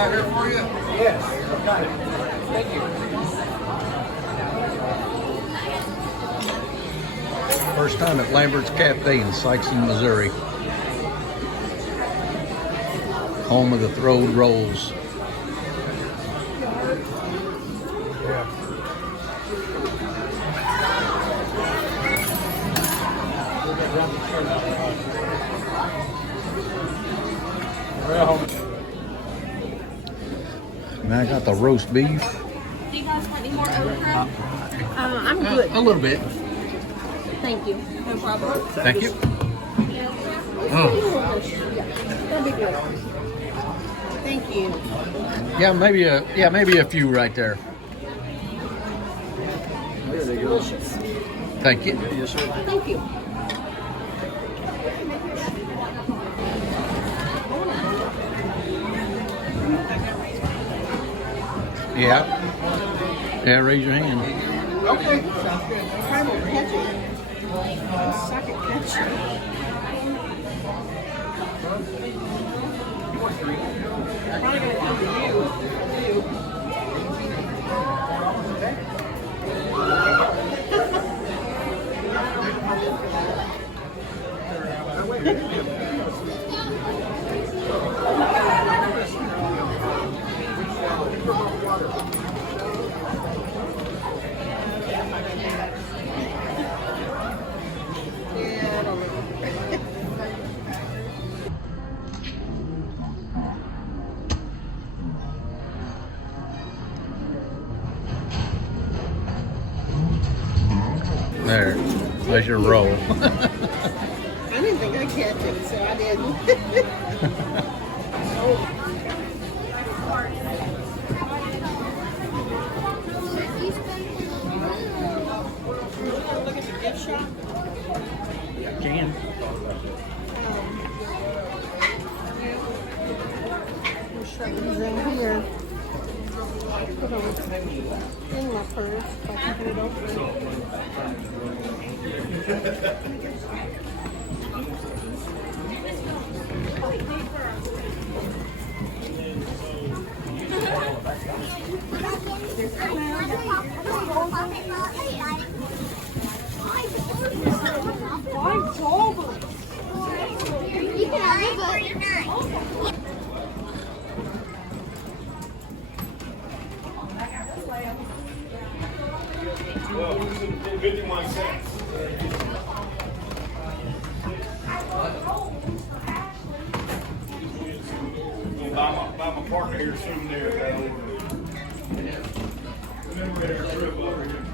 out here for you? Yes. Okay. Thank you. First time at Lamberts Cafe in Sikeston, Missouri. Home of the throwed rolls. And I got the roast beef. Do you guys have any more okra? I'm good. A little bit. Thank you. No problem. Thank you. Oh. That'd be good. Thank you. Yeah, maybe a few right there. Delicious. Thank you. Thank you. Yeah. Yeah, raise your hand. Okay. Try to catch it. Suck it, catch it. Probably gonna come to you. There's your roll. I didn't think I'd catch it, so I didn't. Look at the gift shop. Can. Shove these in here. Put them in my purse if I can get it open. Buy my partner here soon there. Remember our trip over here.